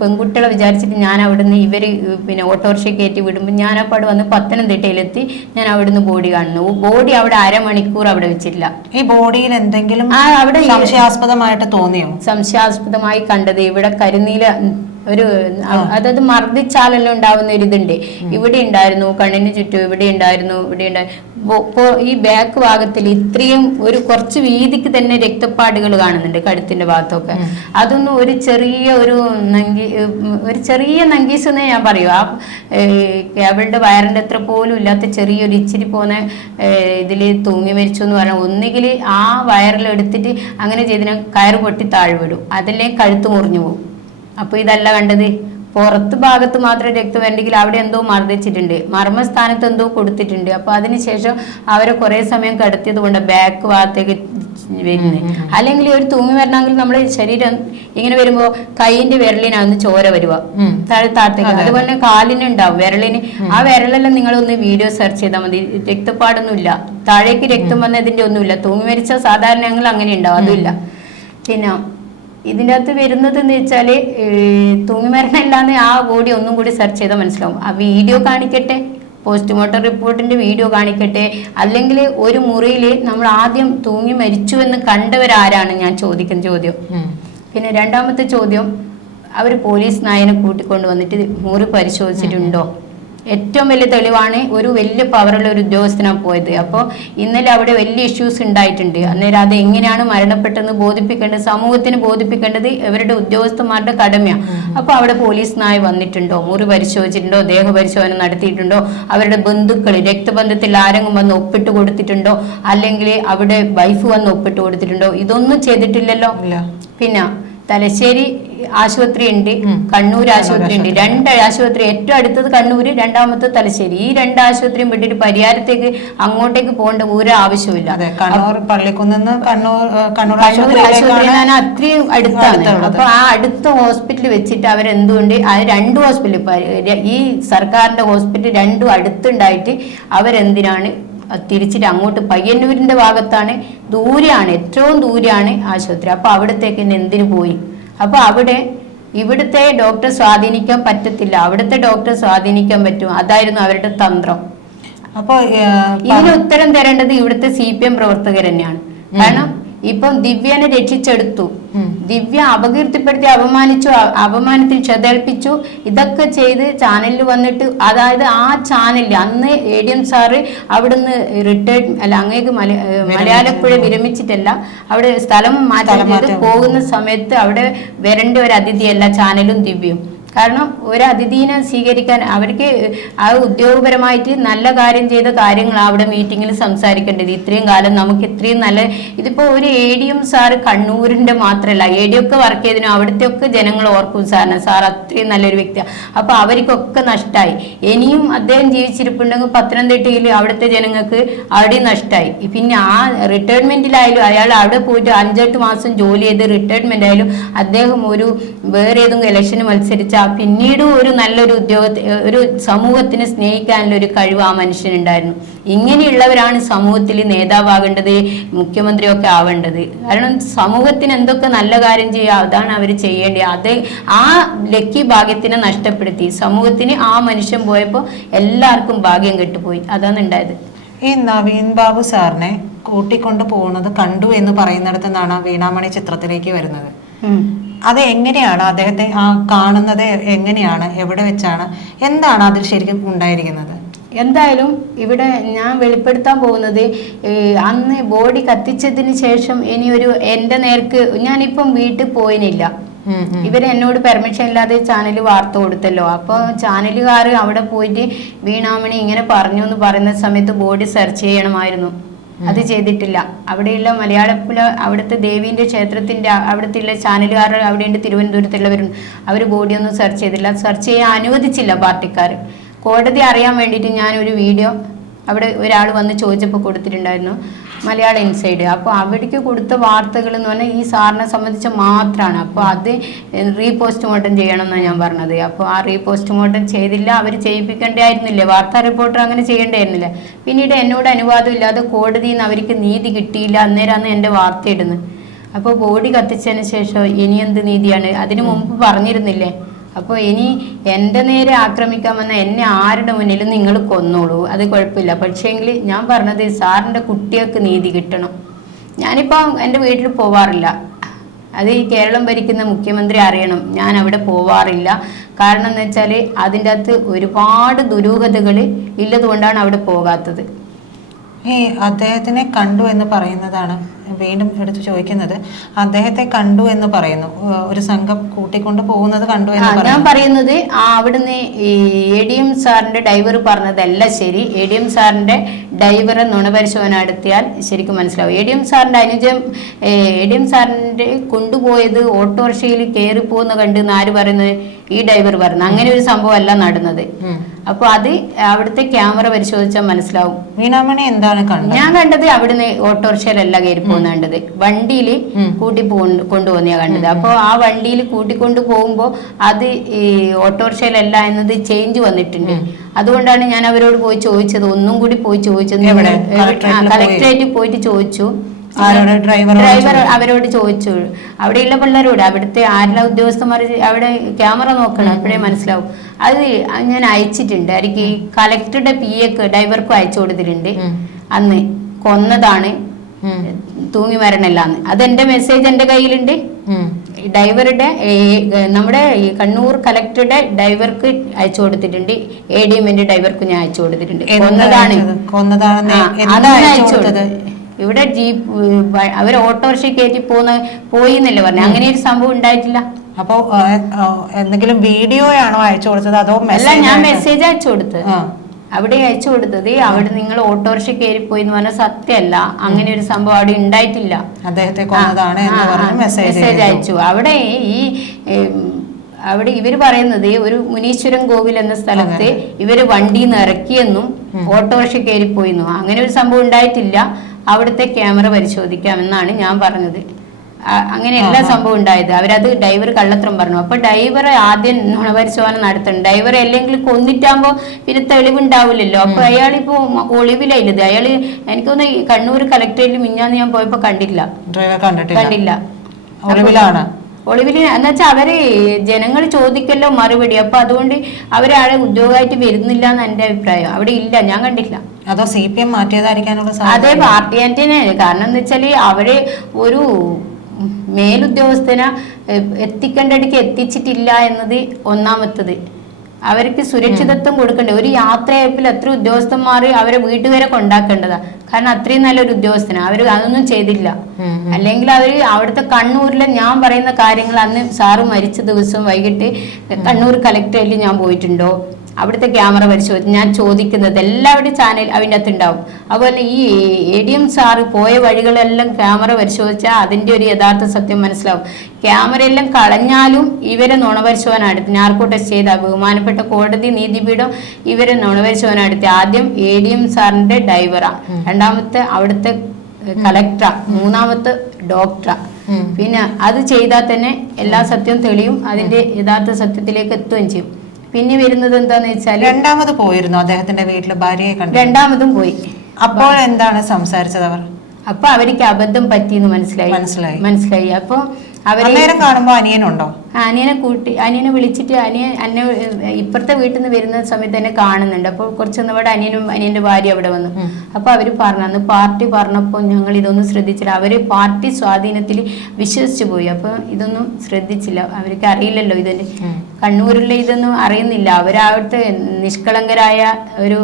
പെൺകുട്ടികളെ വിചാരിച്ചിട്ട് ഞാൻ അവിടുന്ന് ഇവർ പിന്നെ ഓട്ടോറിക്ഷ കയറ്റി വിടുമ്പോൾ ഞാനപ്പോൾ അവിടെ വന്ന് പത്തനംതിട്ടയിലെത്തി. ഞാൻ അവിടുന്ന് ബോഡി കാണുന്നു. ബോഡി അവിടെ അരമണിക്കൂർ അവിടെ വെച്ചിട്ടില്ല. ഈ ബോഡിയിൽ എന്തെങ്കിലും അവിടെ സംശയാസ്പദമായിട്ട് തോന്നിയോ? സംശയാസ്പദമായി കണ്ടത് ഇവിടെ കരിനീല ഒരു, അതായത് മർദ്ദിച്ചാലല്ലോ ഉണ്ടാവുന്ന ഒരു ഇതുണ്ട്. ഇവിടെ ഉണ്ടായിരുന്നു, കണ്ണിന് ചുറ്റും ഇവിടെ ഉണ്ടായിരുന്നു. ഈ ബാക്ക് ഭാഗത്തിൽ ഇത്രയും ഒരു കുറച്ച് വീതിക്ക് തന്നെ രക്തപ്പാടുകൾ കാണുന്നുണ്ട് കഴുത്തിന്റെ ഭാഗത്തൊക്കെ. അതൊന്നും ഒരു ചെറിയ നങ്കീസ് എന്നേ ഞാൻ പറയൂ. ആ കേബിളിന്റെ വയറിന്റെ അത്ര പോലും ഇല്ലാത്ത ചെറിയൊരു ഇച്ചിരി പോകുന്ന ഇതിൽ തൂങ്ങി മരിച്ചു എന്ന് പറഞ്ഞാൽ, ഒന്നുകിൽ ആ വയറിലെടുത്തിട്ട് അങ്ങനെ ചെയ്തിന് കയറ് പൊട്ടി താഴ്വിടും, അതല്ലേ കഴുത്ത് മുറിഞ്ഞു പോകും. അപ്പൊ ഇതല്ല കണ്ടത്, പുറത്ത് ഭാഗത്ത് മാത്രം രക്തം വരണ്ടെങ്കിൽ അവിടെ എന്തോ മർദ്ദിച്ചിട്ടുണ്ട്, മർമ്മസ്ഥാനത്ത് എന്തോ കൊടുത്തിട്ടുണ്ട്. അപ്പൊ അതിനുശേഷം അവരെ കുറെ സമയം കിടത്തിയത് കൊണ്ട് ബാക്ക് ഭാഗത്തേക്ക് വരുന്നത്. അല്ലെങ്കിൽ ഒരു തൂങ്ങി വരണമെങ്കിൽ നമ്മുടെ ശരീരം ഇങ്ങനെ വരുമ്പോ കൈയിന്റെ വിരലിനാന്ന് ചോര വരുക താഴത്തേക്ക്. അതുപോലെ തന്നെ കാലിനുണ്ടാവും വിരലിന്. ആ വിരലെല്ലാം നിങ്ങളൊന്ന് വീഡിയോ സെർച്ച് ചെയ്താൽ മതി. രക്തപ്പാടൊന്നും ഇല്ല, താഴേക്ക് രക്തം വന്നതിന്റെ ഒന്നുമില്ല. തൂങ്ങി മരിച്ച സാധാരണ ഞങ്ങൾ അങ്ങനെ ഉണ്ടാവും, അതുമില്ല. പിന്നെ ഇതിൻ്റെ അകത്ത് വരുന്നത് എന്ന് വെച്ചാല് തൂങ്ങിമരണം ഇല്ലാന്ന് ആ ബോഡി ഒന്നും കൂടി സെർച്ച് ചെയ്താൽ മനസ്സിലാവും. ആ വീഡിയോ കാണിക്കട്ടെ, പോസ്റ്റ്മോർട്ടം റിപ്പോർട്ടിന്റെ വീഡിയോ കാണിക്കട്ടെ. അല്ലെങ്കിൽ ഒരു മുറിയിൽ നമ്മൾ ആദ്യം തൂങ്ങി മരിച്ചു എന്ന് കണ്ടവരാരാണ് ഞാൻ ചോദിക്കുന്ന ചോദ്യം. പിന്നെ രണ്ടാമത്തെ ചോദ്യം, അവർ പോലീസ് നായനെ കൂട്ടിക്കൊണ്ട് വന്നിട്ട് മുറി പരിശോധിച്ചിട്ടുണ്ടോ? ഏറ്റവും വലിയ തെളിവാണ്, ഒരു വലിയ പവറുള്ള ഒരു ഉദ്യോഗസ്ഥനാണ് പോയത്. അപ്പോൾ ഇന്നലെ അവിടെ വലിയ ഇഷ്യൂസ് ഉണ്ടായിട്ടുണ്ട്. അന്നേരം അത് എങ്ങനെയാണ് മരണപ്പെട്ടെന്ന് ബോധിപ്പിക്കേണ്ടത്, സമൂഹത്തിന് ബോധിപ്പിക്കേണ്ടത് ഇവരുടെ ഉദ്യോഗസ്ഥന്മാരുടെ കടമയാണ്. അപ്പോൾ അവിടെ പോലീസ് നായ വന്നിട്ടുണ്ടോ, മുറി പരിശോധിച്ചിട്ടുണ്ടോ, ദേഹപരിശോധന നടത്തിയിട്ടുണ്ടോ, അവരുടെ ബന്ധുക്കൾ രക്തബന്ധത്തിൽ ആരെങ്കിലും വന്ന് ഒപ്പിട്ട് കൊടുത്തിട്ടുണ്ടോ, അല്ലെങ്കിൽ അവിടെ വൈഫ് വന്ന് ഒപ്പിട്ട് കൊടുത്തിട്ടുണ്ടോ? ഇതൊന്നും ചെയ്തിട്ടില്ലല്ലോ. പിന്നെ തലശ്ശേരി ആശുപത്രി ഉണ്ട്, കണ്ണൂർ ആശുപത്രി ഉണ്ട്. 2 ആശുപത്രി, ഏറ്റവും അടുത്തത് കണ്ണൂര്, രണ്ടാമത്തെ തലശ്ശേരി. ഈ 2 ആശുപത്രിയും വിട്ടിട്ട് പരിയാരത്തേക്ക് അങ്ങോട്ടേക്ക് പോകേണ്ട ഒരു ആവശ്യമില്ല. കണ്ണൂർ പള്ളിക്കുന്ന് കണ്ണൂർ ആശുപത്രി അത്രയും അടുത്താണ്. അപ്പൊ ആ അടുത്ത ഹോസ്പിറ്റൽ വെച്ചിട്ട് അവരെന്തുകൊണ്ട് ആ 2 ഹോസ്പിറ്റൽ, ഈ സർക്കാരിന്റെ ഹോസ്പിറ്റൽ 2 അടുത്തുണ്ടായിട്ട് അവരെന്തിനാണ് തിരിച്ചിട്ട് അങ്ങോട്ട് പയ്യന്നൂരിന്റെ ഭാഗത്താണ്, ദൂരെയാണ്, ഏറ്റവും ദൂരെയാണ് ആശുപത്രി. അപ്പൊ അവിടത്തേക്ക് എന്തിനു പോയി? അപ്പൊ ഇവിടുത്തെ ഡോക്ടറെ സ്വാധീനിക്കാൻ പറ്റത്തില്ല, അവിടുത്തെ ഡോക്ടറെ സ്വാധീനിക്കാൻ പറ്റും. അതായിരുന്നു അവരുടെ തന്ത്രം. അപ്പൊ ഇതിന് ഉത്തരം തരേണ്ടത് ഇവിടുത്തെ CPM പ്രവർത്തകർ തന്നെയാണ്. കാരണം ഇപ്പം ദിവ്യനെ രക്ഷിച്ചെടുത്തു, ദിവ്യ അപകീർത്തിപ്പെടുത്തി, അപമാനത്തിൽ ക്ഷതേൽപ്പിച്ചു. ഇതൊക്കെ ചെയ്ത് ചാനലിൽ വന്നിട്ട്, അതായത് ആ ചാനലിൽ അന്ന് ADM സാറ് അവിടുന്ന് റിട്ടയർഡ് അല്ല, അങ്ങേക്ക് മലയാളപ്പുഴ വിരമിച്ചിട്ടല്ല, അവിടെ സ്ഥലം മാറ്റം ചെയ്ത് പോകുന്ന സമയത്ത് അവിടെ വരേണ്ട ഒരു അതിഥിയല്ല ചാനലും ദിവ്യയും. കാരണം ഒരു അതിഥീനെ സ്വീകരിക്കാൻ അവർക്ക് ആ ഉദ്യോഗപരമായിട്ട് നല്ല കാര്യം ചെയ്ത കാര്യങ്ങൾ അവിടെ മീറ്റിങ്ങിൽ സംസാരിക്കേണ്ടത്. ഇത്രയും കാലം നമുക്ക് ഇത്രയും നല്ല, ഇതിപ്പോ ഒരു ADM സാറ് കണ്ണൂരിന്റെ മാത്രമല്ല, ADM ഒക്കെ വർക്ക് ചെയ്തതിനും അവിടുത്തെ ഒക്കെ ജനങ്ങൾ ഓർക്കും സാറിനെ. സാർ അത്രയും നല്ലൊരു വ്യക്തിയാണ്. അപ്പൊ അവർക്കൊക്കെ നഷ്ടമായി. ഇനിയും അദ്ദേഹം ജീവിച്ചിരിപ്പുണ്ടെങ്കിൽ പത്തനംതിട്ടയിൽ അവിടുത്തെ ജനങ്ങൾക്ക് അവിടെ നഷ്ടമായി. പിന്നെ ആ റിട്ടയർമെന്റിലായാലും അയാൾ അവിടെ പോയിട്ട് 5-8 മാസം ജോലി ചെയ്ത് റിട്ടയർമെന്റ് ആയാലും അദ്ദേഹം ഒരു വേറെ ഏതെങ്കിലും ഇലക്ഷന് മത്സരിച്ച പിന്നീട് ഒരു നല്ലൊരു ഒരു സമൂഹത്തിനെ സ്നേഹിക്കാനുള്ള ഒരു കഴിവ് ആ മനുഷ്യനുണ്ടായിരുന്നു. ഇങ്ങനെയുള്ളവരാണ് സമൂഹത്തിൽ നേതാവാകേണ്ടത്, മുഖ്യമന്ത്രിയൊക്കെ ആവേണ്ടത്. കാരണം സമൂഹത്തിന് എന്തൊക്കെ നല്ല കാര്യം ചെയ്യുക അതാണ് അവർ ചെയ്യേണ്ടത്. അത് ആ ലക്കി ഭാഗ്യത്തിനെ നഷ്ടപ്പെടുത്തി. സമൂഹത്തിന് ആ മനുഷ്യൻ പോയപ്പോൾ എല്ലാവർക്കും ഭാഗ്യം കെട്ടുപോയി. അതാണ് ഉണ്ടായത്. ഈ നവീൻ ബാബു സാറിനെ കൂട്ടിക്കൊണ്ട് പോകുന്നത് കണ്ടു എന്ന് പറയുന്നിടത്തു നിന്നാണ് വീണാമണി ചിത്രത്തിലേക്ക് വരുന്നത്. അത് എങ്ങനെയാണ് അദ്ദേഹത്തെ കാണുന്നത്? എങ്ങനെയാണ്, എവിടെ വെച്ചാണ്, എന്താണ് അതിൽ ശരിക്കും ഉണ്ടായിരിക്കുന്നത്? എന്തായാലും ഇവിടെ ഞാൻ വെളിപ്പെടുത്താൻ പോകുന്നത്, അന്ന് ബോഡി കത്തിച്ചതിന് ശേഷം ഇനി എൻ്റെ നേർക്ക് ഞാനിപ്പം വീട്ടിൽ പോയിനില്ല. എന്നോട് പെർമിഷൻ ഇല്ലാതെ ചാനൽ വാർത്ത കൊടുത്തല്ലോ. അപ്പോൾ ചാനലുകാർ അവിടെ പോയിട്ട് വീണാമണി ഇങ്ങനെ പറഞ്ഞു എന്ന് പറയുന്ന സമയത്ത് ബോഡി സെർച്ച് ചെയ്യണമായിരുന്നു. അത് ചെയ്തിട്ടില്ല. അവിടെയുള്ള മലയാളപ്പുഴ അവിടുത്തെ ദേവീന്റെ ക്ഷേത്രത്തിന്റെ അവിടുത്തെ ചാനലുകാർ അവിടെയുണ്ട്, തിരുവനന്തപുരത്തുള്ളവരുണ്ട്. അവർ ബോഡിയൊന്നും സെർച്ച് ചെയ്തില്ല, സെർച്ച് ചെയ്യാൻ അനുവദിച്ചില്ല പാർട്ടിക്കാർ. കോടതി അറിയാൻ വേണ്ടിയിട്ട് ഞാനൊരു വീഡിയോ അവിടെ ഒരാൾ വന്ന് ചോദിച്ചപ്പോൾ കൊടുത്തിട്ടുണ്ടായിരുന്നു, മലയാള ഇൻസൈഡ്. അപ്പോൾ അവിടേക്ക് കൊടുത്ത വാർത്തകൾ എന്ന് പറഞ്ഞാൽ ഈ സാറിനെ സംബന്ധിച്ച് മാത്രമാണ്. അപ്പോൾ അത് റീപോസ്റ്റ്മോർട്ടം ചെയ്യണം എന്നാണ് ഞാൻ പറഞ്ഞത്. അപ്പോൾ ആ റീപോസ്റ്റ്മോർട്ടം ചെയ്തില്ല, അവർ ചെയ്യിപ്പിക്കേണ്ടായിരുന്നില്ലേ, വാർത്താ റിപ്പോർട്ടർ അങ്ങനെ ചെയ്യേണ്ടായിരുന്നില്ല. പിന്നീട് എന്നോട് അനുവാദം ഇല്ലാതെ കോടതിയിൽ നിന്ന് അവർക്ക് നീതി കിട്ടിയില്ല, അന്നേരമാണ് എൻ്റെ വാർത്ത ഇടുന്നത്. അപ്പോൾ ബോഡി കത്തിച്ചതിന് ശേഷം ഇനി എന്ത് നീതിയാണ്? അതിനു മുമ്പ് പറഞ്ഞിരുന്നില്ലേ? അപ്പോൾ ഇനി എൻ്റെ നേരെ ആക്രമിക്കാൻ വന്ന എന്നെ ആരുടെ മുന്നിലും നിങ്ങൾ കൊന്നോളൂ, അത് കുഴപ്പമില്ല. പക്ഷേങ്കിൽ ഞാൻ പറഞ്ഞത് സാറിൻ്റെ കുട്ടികൾക്ക് നീതി കിട്ടണം. ഞാനിപ്പോൾ എൻ്റെ വീട്ടിൽ പോവാറില്ല, അത് ഈ കേരളം ഭരിക്കുന്ന മുഖ്യമന്ത്രി അറിയണം. ഞാൻ അവിടെ പോവാറില്ല. കാരണം എന്ന് വെച്ചാൽ അതിൻ്റെ അകത്ത് ഒരുപാട് ദുരൂഹതകൾ ഇല്ലതുകൊണ്ടാണ് അവിടെ പോകാത്തത്. ഈ അദ്ദേഹത്തിനെ കണ്ടു എന്ന് പറയുന്നതാണ് വീണ്ടും എടുത്ത് ചോദിക്കുന്നത്. അദ്ദേഹത്തെ കണ്ടു എന്ന് പറയുന്നു, ഒരു സംഘം കൂട്ടിക്കൊണ്ട് പോകുന്നത് കണ്ടു എന്ന് ഞാൻ പറയുന്നത് അവിടുന്ന് ADM സാറിന്റെ ഡ്രൈവർ പറഞ്ഞതല്ല ശരി. ADM സാറിന്റെ ഡ്രൈവറെ നുണപരിശോധന നടത്തിയാൽ ശരിക്കും മനസ്സിലാവും. ADM സാറിന്റെ അനുജം ADM സാറിന്റെ കൊണ്ടുപോയത് ഓട്ടോറിക്ഷയിൽ കയറി പോകുന്ന കണ്ട് ആര് പറയുന്നത്? ഈ ഡ്രൈവർ പറഞ്ഞു. അങ്ങനെ ഒരു സംഭവം അല്ല നടന്നത്. അപ്പൊ അത് അവിടുത്തെ ക്യാമറ പരിശോധിച്ചാൽ മനസ്സിലാവും. വീണാമണി എന്താണ് കണ്ടത്? ഞാൻ കണ്ടത് അവിടുന്ന് ഓട്ടോറിക്ഷയിലല്ല കയറി പോകുന്ന കണ്ടത്, വണ്ടിയിൽ കൂട്ടി കൊണ്ടുപോകുന്ന കണ്ടത്. അപ്പൊ ആ വണ്ടിയിൽ കൂട്ടിക്കൊണ്ടു പോകുമ്പോ അത് ഈ ഓട്ടോറിക്ഷയിലല്ല എന്നത് ചേഞ്ച് വന്നിട്ടുണ്ട്. അതുകൊണ്ടാണ് ഞാൻ അവരോട് പോയി ചോദിച്ചത്, ഒന്നും കൂടി പോയി ചോദിച്ചത്. കളക്ടറേറ്റിൽ പോയിട്ട് ചോദിച്ചു, ഡ്രൈവർ അവരോട് ചോദിച്ചു, അവിടെയുള്ള പിള്ളേരോട്, അവിടുത്തെ ആരെല്ലാം ഉദ്യോഗസ്ഥന്മാർ അവിടെ ക്യാമറ നോക്കണം, അപ്പോഴേ മനസ്സിലാവും. അത് ഞാൻ അയച്ചിട്ടുണ്ട്. എനിക്ക് കളക്ടറുടെ PAക്ക് ഡ്രൈവർക്കും അയച്ചു കൊടുത്തിട്ടുണ്ട്. അന്ന് കൊന്നതാണ്, തൂങ്ങി മരണല്ലാന്ന്. അതെന്റെ മെസ്സേജ് എന്റെ കയ്യിലുണ്ട്. ഡ്രൈവറുടെ നമ്മുടെ കണ്ണൂർ കളക്ടറുടെ ഡ്രൈവർക്ക് അയച്ചു കൊടുത്തിട്ടുണ്ട്, ADMന്റെ ഡ്രൈവർക്കും ഞാൻ അയച്ചു കൊടുത്തിട്ടുണ്ട്. കൊന്നതാണ് അയച്ചു കൊടുത്തത്. ഇവിടെ ജീപ്പ് അവർ ഓട്ടോറിക്ഷ കയറ്റി പോയിന്നല്ലേ പറഞ്ഞു. അങ്ങനെ ഒരു സംഭവം ഉണ്ടായിട്ടില്ല. അപ്പൊ എന്തെങ്കിലും വീഡിയോ ആണോ അയച്ചു കൊടുത്തത് അതോ? അല്ല, ഞാൻ മെസ്സേജ് അയച്ചു കൊടുത്തത്. അവിടെ അയച്ചു കൊടുത്തത് അവിടെ നിങ്ങൾ ഓട്ടോറിക്ഷ കയറിപ്പോയി എന്ന് പറഞ്ഞാൽ സത്യമല്ല, അങ്ങനെ ഒരു സംഭവം അവിടെ ഉണ്ടായിട്ടില്ല, അദ്ദേഹത്തെ കൊന്നതാണ് എന്ന് പറഞ്ഞ് മെസ്സേജ് അയച്ചു. അവിടെ അവിടെ ഇവര് പറയുന്നത് ഒരു മുനീശ്വരൻ കോവിൽ എന്ന സ്ഥലത്ത് ഇവര് വണ്ടിയിൽ നിന്ന് ഇറക്കിയെന്നും ഓട്ടോറിക്ഷ കയറിപ്പോയിന്നും അങ്ങനെ ഒരു സംഭവം ഉണ്ടായിട്ടില്ല, അവിടുത്തെ ക്യാമറ പരിശോധിക്കാമെന്നാണ് ഞാൻ പറഞ്ഞത്. അങ്ങനെ എല്ലാ സംഭവം ഉണ്ടായത്. അവരത് ഡ്രൈവർ കള്ളത്തരം പറഞ്ഞു. അപ്പൊ ഡ്രൈവർ ആദ്യം നുണപരിശോധന നടത്തണം. ഡ്രൈവർ അല്ലെങ്കിൽ കൊന്നിട്ടാകുമ്പോ പിന്നെ തെളിവുണ്ടാവില്ലല്ലോ. അപ്പൊ അയാളിപ്പോ ഒളിവിലായില്ലത്. അയാള് എനിക്കൊന്ന് കണ്ണൂർ കളക്ടറേറ്റിൽ മിഞ്ഞാന്ന് ഞാൻ പോയപ്പോ കണ്ടില്ല. ഒളിവില് എന്ന് വെച്ചാൽ അവര് ജനങ്ങൾ ചോദിക്കല്ലോ മറുപടി. അപ്പൊ അതുകൊണ്ട് അവരാളെ ഉദ്യോഗമായിട്ട് വരുന്നില്ല എന്ന് എന്റെ അഭിപ്രായം. അവിടെ ഇല്ല, ഞാൻ കണ്ടില്ല. അതോ CPM മാറ്റിയതായിരിക്കാനുള്ള അതേ പാർട്ടി തന്നെയാണ്. കാരണം എന്ന് വെച്ചാല് അവര് ഒരു മേലുദ്യോഗസ്ഥനെ എത്തിക്കേണ്ടടുക്ക് എത്തിച്ചിട്ടില്ല എന്നത് ഒന്നാമത്തത്. അവർക്ക് സുരക്ഷിതത്വം കൊടുക്കണ്ടേ? ഒരു യാത്രയപ്പിൽ എത്ര ഉദ്യോഗസ്ഥന്മാർ അവരെ വീട്ടുവരെ കൊണ്ടാക്കേണ്ടതാ. കാരണം അത്രയും നല്ലൊരു ഉദ്യോഗസ്ഥനാണ്. അവർ അതൊന്നും ചെയ്തില്ല. അല്ലെങ്കിൽ അവര് അവിടുത്തെ കണ്ണൂരിലെ ഞാൻ പറയുന്ന കാര്യങ്ങൾ അന്ന് സാറ് മരിച്ച ദിവസം വൈകിട്ട് കണ്ണൂർ കളക്ടറേറ്റിൽ ഞാൻ പോയിട്ടുണ്ടോ, അവിടുത്തെ ക്യാമറ പരിശോധിച്ച് ഞാൻ ചോദിക്കുന്നത് എല്ലാവരുടെയും ചാനൽ അതിൻ്റെ അകത്ത് ഉണ്ടാവും. അതുപോലെ ഈ ADM സാറ് പോയ വഴികളെല്ലാം ക്യാമറ പരിശോധിച്ചാൽ അതിൻ്റെ ഒരു യഥാർത്ഥ സത്യം മനസ്സിലാവും. ക്യാമറയെല്ലാം കളഞ്ഞാലും ഇവരെ നുണപരിശോധന നടത്തി, നാർക്കോ ടെസ്റ്റ് ചെയ്ത ബഹുമാനപ്പെട്ട കോടതി നീതിപീഠം ഇവരെ നുണപരിശോധന നടത്തി. ആദ്യം ADM സാറിന്റെ ഡ്രൈവറാ, രണ്ടാമത്തെ അവിടുത്തെ കളക്ടറാ, മൂന്നാമത്തെ ഡോക്ടറാ. പിന്നെ അത് ചെയ്താൽ തന്നെ എല്ലാ സത്യവും തെളിയും, അതിന്റെ യഥാർത്ഥ സത്യത്തിലേക്ക് എത്തുകയും ചെയ്യും. പിന്നെ വരുന്നത് എന്താന്ന് വെച്ചാൽ രണ്ടാമത് പോയിരുന്നു അദ്ദേഹത്തിന്റെ വീട്ടില് ഭാര്യയെ കണ്ടു. രണ്ടാമതും പോയി. അപ്പോൾ എന്താണ് സംസാരിച്ചത് അവർ? അപ്പൊ അവർക്ക് അബദ്ധം പറ്റിയെന്ന് മനസ്സിലായി. അപ്പൊ അവരെ കാണുമ്പോ അനിയനുണ്ടോ? അനിയനെ വിളിച്ചിട്ട് എന്നെ ഇപ്പുറത്തെ വീട്ടിൽ നിന്ന് വരുന്ന സമയത്ത് തന്നെ കാണുന്നുണ്ട്. അപ്പോൾ കുറച്ചൊന്നും അവിടെ അനിയന്റെ ഭാര്യ അവിടെ വന്നു. അപ്പൊ അവര് പറഞ്ഞു, അന്ന് പാർട്ടി പറഞ്ഞപ്പോൾ ഞങ്ങൾ ഇതൊന്നും ശ്രദ്ധിച്ചില്ല. അവര് പാർട്ടി സ്വാധീനത്തിൽ വിശ്വസിച്ചു പോയി. അപ്പൊ ഇതൊന്നും ശ്രദ്ധിച്ചില്ല. അവർക്ക് അറിയില്ലല്ലോ ഇതിന് കണ്ണൂരിലെ ഇതൊന്നും അറിയുന്നില്ല. അവരവിടുത്തെ നിഷ്കളങ്കരായ ഒരു,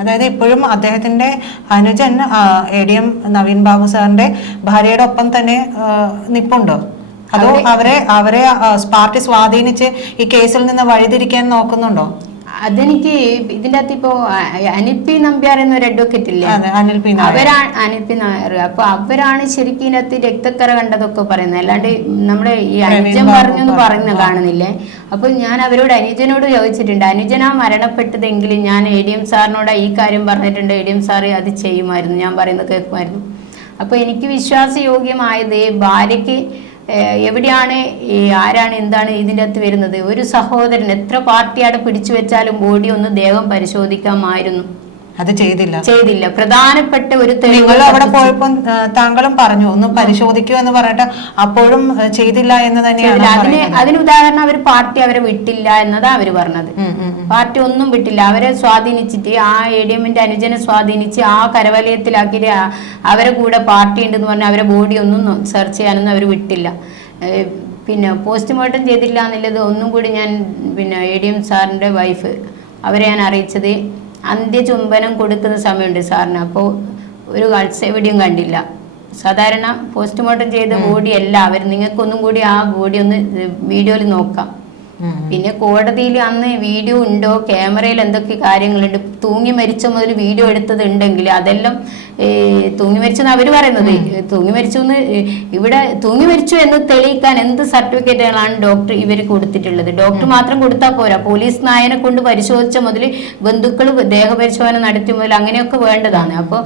അതായത് ഇപ്പോഴും അദ്ദേഹത്തിന്റെ അനുജൻ ADM നവീൻ ബാബു സാറിന്റെ ഭാര്യയുടെ ഒപ്പം തന്നെ നിപ്പുണ്ടോ? അതോ അവരെ പാർട്ടി സ്വാധീനിച്ച് ഈ കേസിൽ നിന്ന് വഴിതിരിക്കാൻ നോക്കുന്നുണ്ടോ? അതെനിക്ക് ഇതിന്റെ അകത്ത് ഇപ്പോ അനിൽ പി നമ്പ്യാർ എന്നൊരു അഡ്വക്കേറ്റ് ഇല്ലേ, അവരാണ് അനിൽ പി നായർ. അപ്പൊ അവരാണ് ശരിക്കും ഇതിനകത്ത് രക്തക്കറ കണ്ടതൊക്കെ പറയുന്നത്. അല്ലാണ്ട് നമ്മുടെ ഈ അനുജൻ പറഞ്ഞൊന്നും പറയുന്ന കാണുന്നില്ലേ. അപ്പൊ ഞാൻ അവരോട് അനുജനോട് ചോദിച്ചിട്ടുണ്ട്, അനുജനാ മരണപ്പെട്ടതെങ്കിലും ഞാൻ ADM സാറിനോട് ഈ കാര്യം പറഞ്ഞിട്ടുണ്ട്, ADM സാറ് അത് ചെയ്യുമായിരുന്നു, ഞാൻ പറയുന്നത് കേൾക്കുമായിരുന്നു. അപ്പൊ എനിക്ക് വിശ്വാസയോഗ്യമായത് ഭാര്യയ്ക്ക് എവിടെയാണ് ആരാണ് എന്താണ് ഇതിൻ്റെ അകത്ത് വരുന്നത്. ഒരു സഹോദരൻ എത്ര പാർട്ടിയാടെ പിടിച്ചു വെച്ചാലും ബോഡി ഒന്ന് ദേഹം പരിശോധിക്കാമായിരുന്നു, അത് ചെയ്തില്ല. പ്രധാനപ്പെട്ട ഒരു തെളിവ് അവിടെ പോയപ്പോ താങ്കളും പറഞ്ഞു ഒന്ന് പരിശോധിക്കൂ എന്ന് പറഞ്ഞിട്ട്, അപ്പോഴും ചെയ്തില്ല എന്ന് തന്നെയാണ്. അതിന് ഉദാഹരണം അവർ പാർട്ടി അവരെ വിട്ടില്ല എന്നതാ അവര് പറഞ്ഞത്. പാർട്ടി ഒന്നും വിട്ടില്ല, അവരെ സ്വാധീനിച്ചിട്ട് ആ ADMന്റെ അനുജനെ സ്വാധീനിച്ച് ആ കരവലയത്തിലാക്കിയിട്ട് അവരെ കൂടെ പാർട്ടി ഉണ്ടെന്ന് പറഞ്ഞാൽ അവരെ ബോഡി ഒന്നും സെർച്ച് ചെയ്യാനൊന്നും അവർ വിട്ടില്ല. പിന്നെ പോസ്റ്റ്മോർട്ടം ചെയ്തില്ല എന്നുള്ളത് ഒന്നും കൂടി ഞാൻ ADM സാറിന്റെ വൈഫ് അവരെ ഞാൻ അറിയിച്ചത്, അന്ത്യചുംബനം കൊടുക്കുന്ന സമയമുണ്ട് സാറിന്. അപ്പോൾ ഒരു കൾസ് എവിടെയും കണ്ടില്ല. സാധാരണ പോസ്റ്റ്മോർട്ടം ചെയ്ത ബോഡി അല്ല അവർ, നിങ്ങൾക്കൊന്നും കൂടി ആ ബോഡി ഒന്ന് വീഡിയോയിൽ നോക്കാം. പിന്നെ കോടതിയിൽ അന്ന് വീഡിയോ ഉണ്ടോ, ക്യാമറയിൽ എന്തൊക്കെ കാര്യങ്ങളുണ്ട്, തൂങ്ങി മരിച്ച മുതൽ വീഡിയോ എടുത്തത് ഉണ്ടെങ്കിൽ അതെല്ലാം തൂങ്ങി മരിച്ചെന്ന് അവർ പറയുന്നത്. തൂങ്ങി മരിച്ചു എന്ന് ഇവിടെ തൂങ്ങി മരിച്ചു എന്ന് തെളിയിക്കാൻ എന്ത് സർട്ടിഫിക്കറ്റുകളാണ് ഡോക്ടർ ഇവർ കൊടുത്തിട്ടുള്ളത്? ഡോക്ടർ മാത്രം കൊടുത്താൽ പോരാ, പോലീസ് നായനെ കൊണ്ട് പരിശോധിച്ച മുതൽ ബന്ധുക്കൾ ദേഹപരിശോധന നടത്തിയ മുതൽ അങ്ങനെയൊക്കെ വേണ്ടതാണ്. അപ്പോൾ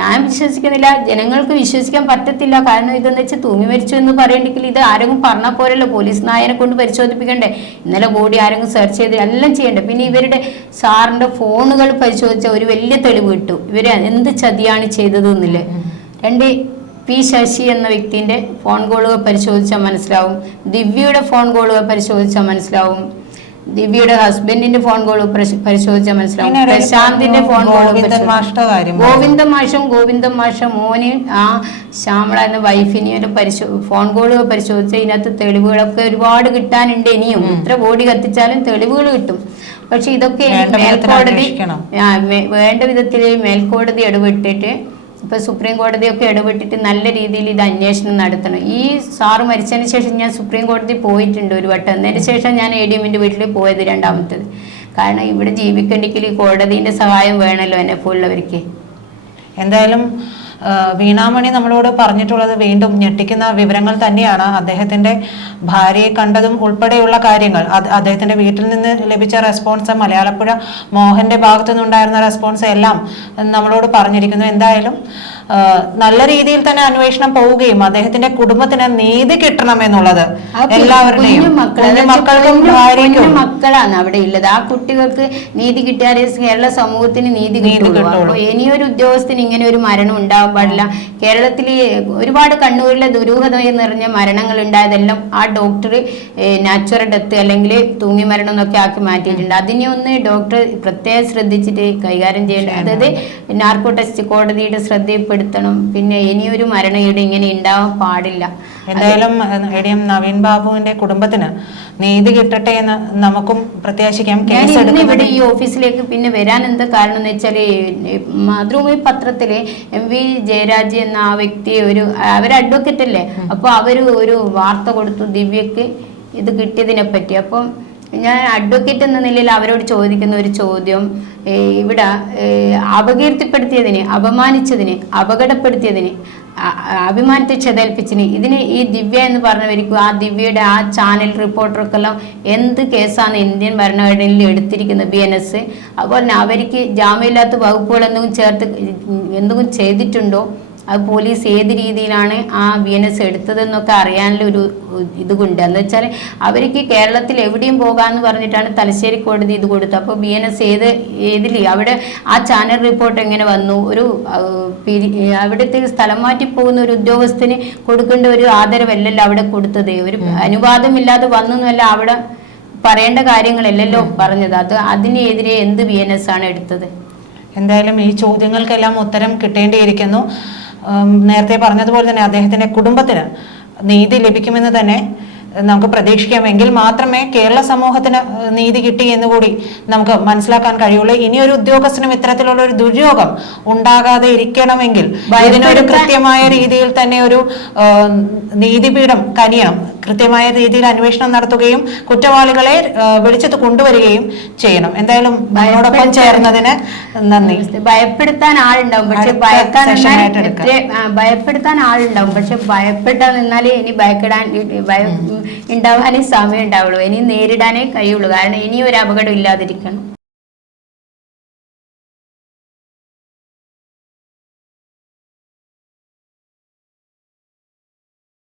ഞാൻ വിശ്വസിക്കുന്നില്ല, ജനങ്ങൾക്ക് വിശ്വസിക്കാൻ പറ്റത്തില്ല. കാരണം ഇതെന്ന് വെച്ചാൽ തൂങ്ങി മരിച്ചു എന്ന് പറയണ്ടെങ്കിൽ ഇത് ആരെങ്കിലും പറഞ്ഞാൽ പോരല്ലോ, പോലീസ് നായനെ കൊണ്ട് പരിശോധിപ്പിക്കണ്ടേ. ഇന്നലെ ബോഡി ആരെങ്കിലും സെർച്ച് ചെയ്ത് എല്ലാം ചെയ്യണ്ടേ. പിന്നെ ഇവരുടെ സാറിന്റെ ഫോണുകൾ പരിശോധിച്ച ഒരു വലിയ തെളിവ് കിട്ടും ഇവര് എന്ത് ചതിയാണ് ചെയ്തത് എന്നില്ലേ. P ശശി എന്ന വ്യക്തിന്റെ ഫോൺ കോളുകൾ പരിശോധിച്ചാൽ മനസ്സിലാവും, ദിവ്യയുടെ ഫോൺ കോളുകൾ പരിശോധിച്ചാൽ മനസ്സിലാവും, ദിവ്യയുടെ ഹസ്ബൻഡിന്റെ ഫോൺ കോൾ പരിശോധിച്ചാൽ മനസ്സിലാവും, പ്രശാന്തിന്റെ ഫോൺ കോൾ, ഗോവിന്ദൻ മാഷ മോന് ആ ശ്യാമള എന്ന വൈഫിനെയും ഫോൺ കോളുകൾ പരിശോധിച്ചാൽ ഇതിനകത്ത് തെളിവുകളൊക്കെ ഒരുപാട് കിട്ടാനുണ്ട്. ഇനിയും ഇത്ര ബോഡി കത്തിച്ചാലും തെളിവുകൾ കിട്ടും. പക്ഷെ ഇതൊക്കെ മേൽക്കോടതി വേണ്ട വിധത്തിൽ മേൽക്കോടതി ഇടപെട്ടിട്ട്, ഇപ്പൊ സുപ്രീം കോടതിയൊക്കെ ഇടപെട്ടിട്ട് നല്ല രീതിയിൽ ഇത് അന്വേഷണം നടത്തണം. ഈ സാറ് മരിച്ചതിന് ശേഷം ഞാൻ സുപ്രീം കോടതി പോയിട്ടുണ്ട് ഒരു വട്ടം. അതിന് ശേഷം ഞാൻ ADMന്റെ വീട്ടിൽ പോയത് രണ്ടാമത്തേത്. കാരണം ഇവിടെ ജീവിക്കണ്ടെങ്കിൽ കോടതിന്റെ സഹായം വേണമല്ലോ എന്നെ പോലുള്ളവർക്ക്. എന്തായാലും വീണാമണി നമ്മളോട് പറഞ്ഞിട്ടുള്ളത് വീണ്ടും ഞെട്ടിക്കുന്ന വിവരങ്ങൾ തന്നെയാണ്. അദ്ദേഹത്തിന്റെ ഭാര്യയെ കണ്ടതും ഉൾപ്പെടെയുള്ള കാര്യങ്ങൾ, അദ്ദേഹത്തിന്റെ വീട്ടിൽ നിന്ന് ലഭിച്ച റെസ്പോൺസ്, മലയാളപ്പുഴ മോഹന്റെ ഭാഗത്തു നിന്നുണ്ടായിരുന്ന റെസ്പോൺസ് എല്ലാം നമ്മളോട് പറഞ്ഞിരിക്കുന്നു. എന്തായാലും നല്ല രീതിയിൽ തന്നെ അന്വേഷണം പോവുകയും അദ്ദേഹത്തിന്റെ കുടുംബത്തിന് നീതി കിട്ടണം എന്നുള്ളത് എല്ലാവരുടെയും മക്കൾക്കും ഭാര്യയ്ക്കും മക്കളാണ് അവിടെ ഉള്ളത്. ആ കുട്ടികൾക്ക് നീതി കിട്ടിയാലേ കേരള സമൂഹത്തിന് നീതി കിട്ടുള്ളൂ. അപ്പോൾ ഇനിയൊരു ഉദ്യോഗസ്ഥന് ഇങ്ങനെ ഒരു മരണം ഉണ്ടാവാൻ പാടില്ല. കേരളത്തിൽ ഒരുപാട് കണ്ണൂരിലെ ദുരൂഹതമായി നിറഞ്ഞ മരണങ്ങൾ ഉണ്ടായതെല്ലാം ആ ഡോക്ടർ നാച്ചുറൽ ഡെത്ത് അല്ലെങ്കിൽ തൂങ്ങി മരണം എന്നൊക്കെ ആക്കി മാറ്റിയിട്ടുണ്ട്. അതിനെ ഒന്ന് ഡോക്ടർ പ്രത്യേകം ശ്രദ്ധിച്ചിട്ട് കൈകാര്യം ചെയ്യേണ്ടത്. അതായത് നാർക്കോ ടെസ്റ്റ് കോടതിയുടെ ശ്രദ്ധയിൽപ്പെടുത്തണം. പിന്നെ ഇനിയൊരു മരണം ഇവിടെ ഇങ്ങനെ ഉണ്ടാവാൻ പാടില്ല. എന്തായാലും ADM നവീൻ ബാബുവിന്റെ കുടുംബത്തിന് നീതി കിട്ടട്ടെ എന്ന് നമുക്കും പ്രത്യാശിക്കാം. ഇവിടെ ഈ ഓഫീസിലേക്ക് പിന്നെ വരാൻ എന്താ കാരണം എന്ന് വെച്ചാല് മാതൃഭൂമി പത്രത്തില് MV ജയരാജ് എന്ന ആ വ്യക്തി അവർ അഡ്വക്കേറ്റ് അല്ലേ, അപ്പൊ അവര് ഒരു വാർത്ത കൊടുത്തു ദിവ്യക്ക് ഇത് കിട്ടിയതിനെ പറ്റി. അപ്പം ഞാൻ അഡ്വക്കേറ്റ് എന്ന നിലയിൽ അവരോട് ചോദിക്കുന്ന ഒരു ചോദ്യം, ഇവിടെ അപകീർത്തിപ്പെടുത്തിയതിന്, അപമാനിച്ചതിന്, അപകടപ്പെടുത്തിയതിന്, അഭിമാനത്തെ ക്ഷതേൽപ്പിച്ചിന് ഇതിന് ഈ ദിവ്യ എന്ന് പറഞ്ഞവരിക്കും ആ ദിവ്യയുടെ ആ ചാനൽ റിപ്പോർട്ടർക്കെല്ലാം എന്ത് കേസാണ് ഇന്ത്യൻ ഭരണഘടനയിൽ എടുത്തിരിക്കുന്നത് BNS. അതുപോലെ തന്നെ അവർക്ക് ജാമ്യമില്ലാത്ത വകുപ്പുകൾ എന്തെങ്കിലും ചെയ്തിട്ടുണ്ടോ, അത് പോലീസ് ഏത് രീതിയിലാണ് ആ BNS എടുത്തതെന്നൊക്കെ അറിയാനുള്ള ഒരു ഇതുകൊണ്ട്. എന്ന് വെച്ചാൽ അവർക്ക് കേരളത്തിൽ എവിടെയും പോകാമെന്ന് പറഞ്ഞിട്ടാണ് തലശ്ശേരി കോടതി ഇത് കൊടുത്തത്. അപ്പോൾ BNS ഏതിൽ അവിടെ ആ ചാനൽ റിപ്പോർട്ട് എങ്ങനെ വന്നു? അവിടുത്തെ സ്ഥലം മാറ്റി പോകുന്ന ഒരു ഉദ്യോഗസ്ഥന് കൊടുക്കേണ്ട ഒരു ആദരവല്ലല്ലോ അവിടെ കൊടുത്തത്. ഒരു അനുവാദമില്ലാതെ വന്നൊന്നുമല്ല അവിടെ പറയേണ്ട കാര്യങ്ങളല്ലല്ലോ പറഞ്ഞത്. അതിനെതിരെ എന്ത് BNS ആണ് എടുത്തത്? എന്തായാലും ഈ ചോദ്യങ്ങൾക്കെല്ലാം ഉത്തരം കിട്ടേണ്ടിയിരിക്കുന്നു. നേരത്തെ പറഞ്ഞതുപോലെ തന്നെ അദ്ദേഹത്തിന്റെ കുടുംബത്തിന് നീതി ലഭിക്കുമെന്ന് തന്നെ നമുക്ക് പ്രതീക്ഷിക്കാമെങ്കിൽ മാത്രമേ കേരള സമൂഹത്തിന് നീതി കിട്ടി എന്നുകൂടി നമുക്ക് മനസ്സിലാക്കാൻ കഴിയുള്ളൂ. ഇനിയൊരു ഉദ്യോഗസ്ഥനും ഇത്തരത്തിലുള്ള ഒരു ദുര്യോഗം ഉണ്ടാകാതെ ഇരിക്കണമെങ്കിൽ ഇതിനൊരു കൃത്യമായ രീതിയിൽ തന്നെ ഒരു നീതിപീഠം കനിയണം. കൃത്യമായ രീതിയിൽ അന്വേഷണം നടത്തുകയും കുറ്റവാളികളെ വെളിച്ചത്ത് കൊണ്ടുവരികയും ചെയ്യണം. എന്തായാലും അതിനോടൊപ്പം ചേർന്നതിന് നന്ദി. ഭയപ്പെടുത്താൻ ആളുണ്ടാവും, പക്ഷെ ഭയപ്പെടുത്താൻ ആളുണ്ടാവും, പക്ഷെ ഭയപ്പെട്ടാൽ നിന്നാലേ ഇനി ഉണ്ടാവാനേ സമയം ഉണ്ടാവുള്ളൂ, ഇനി നേരിടാനേ കഴിയുള്ളൂ. കാരണം ഇനി ഒരു അപകടം ഇല്ലാതിരിക്കണം.